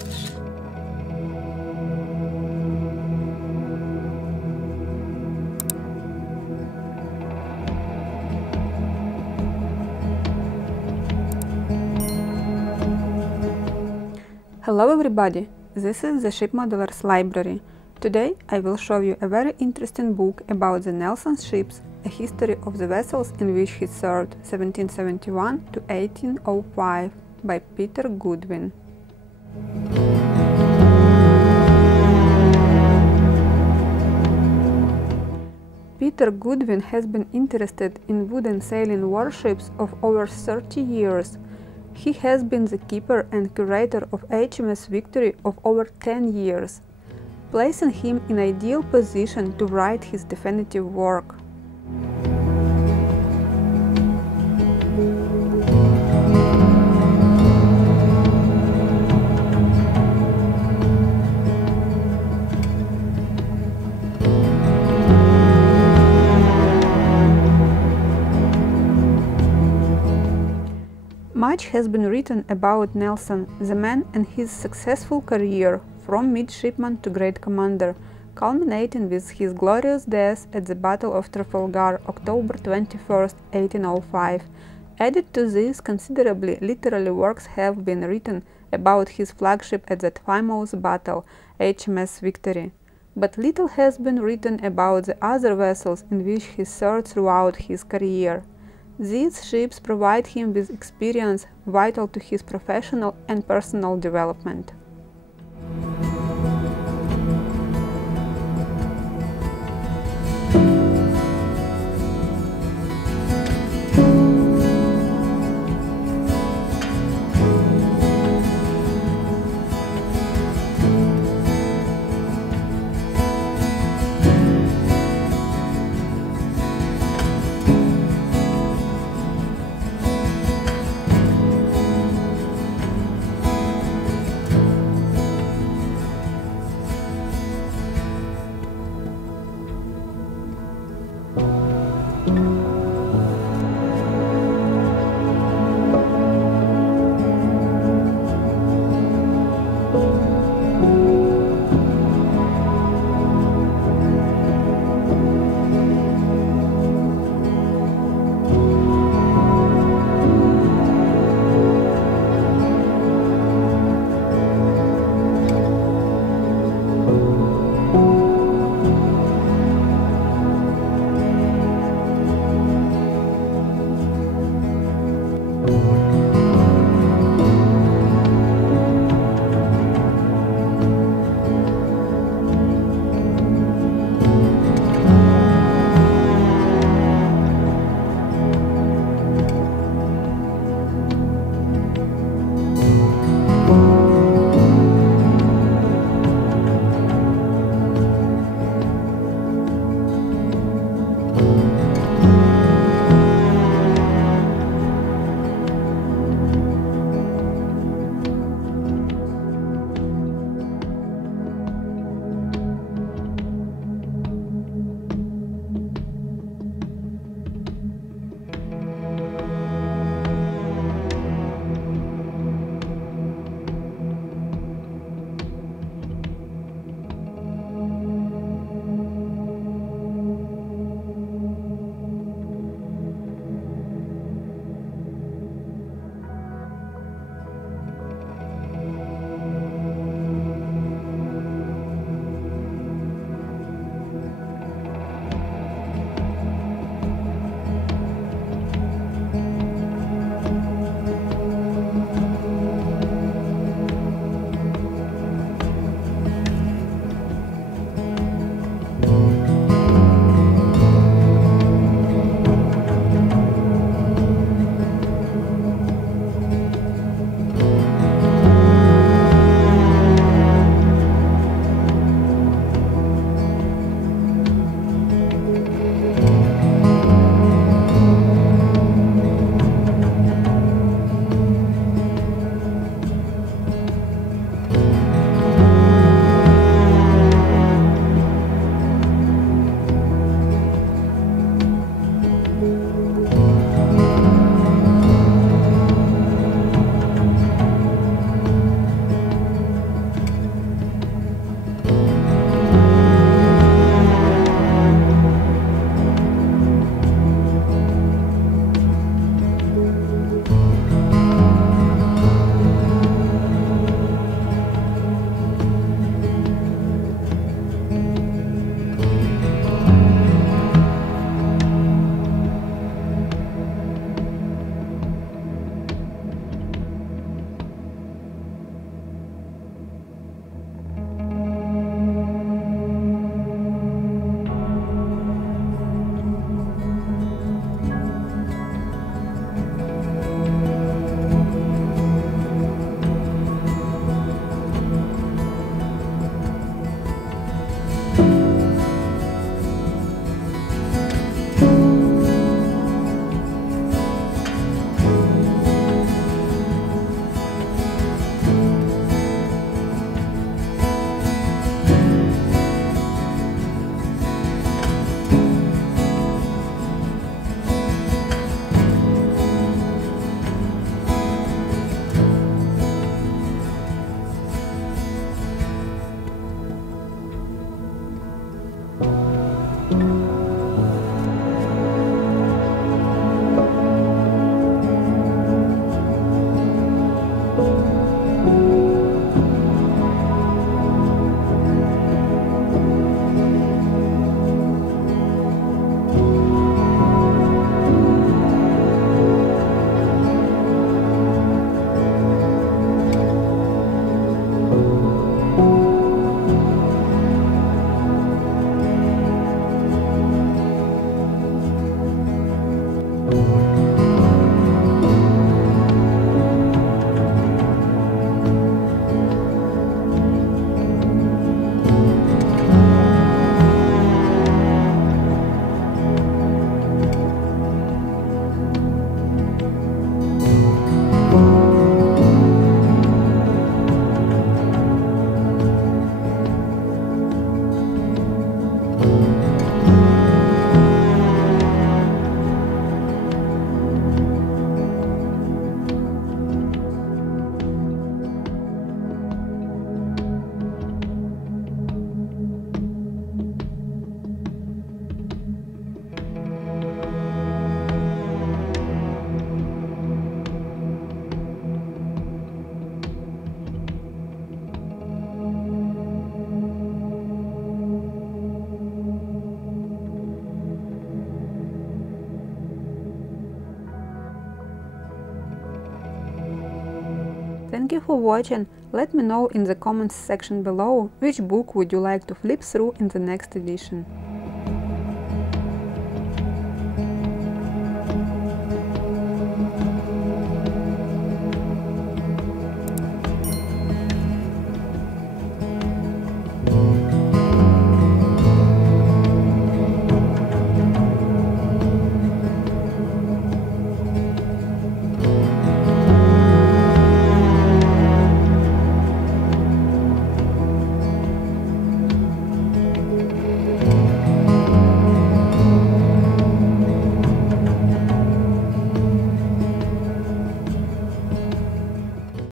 Hello everybody, this is the Ship Modelers Library. Today I will show you a very interesting book about the Nelson ships, a history of the vessels in which he served 1771 to 1805 by Peter Goodwin. Peter Goodwin has been interested in wooden sailing warships of over 30 years. He has been the keeper and curator of HMS Victory of over 10 years, placing him in ideal position to write his definitive work. Much has been written about Nelson, the man, and his successful career from midshipman to great commander, culminating with his glorious death at the Battle of Trafalgar, October 21, 1805. Added to this, considerably literary works have been written about his flagship at that famous battle, HMS Victory. But little has been written about the other vessels in which he served throughout his career. These ships provide him with experience vital to his professional and personal development. Thank you for watching. Let me know in the comments section below which book would you like to flip through in the next edition.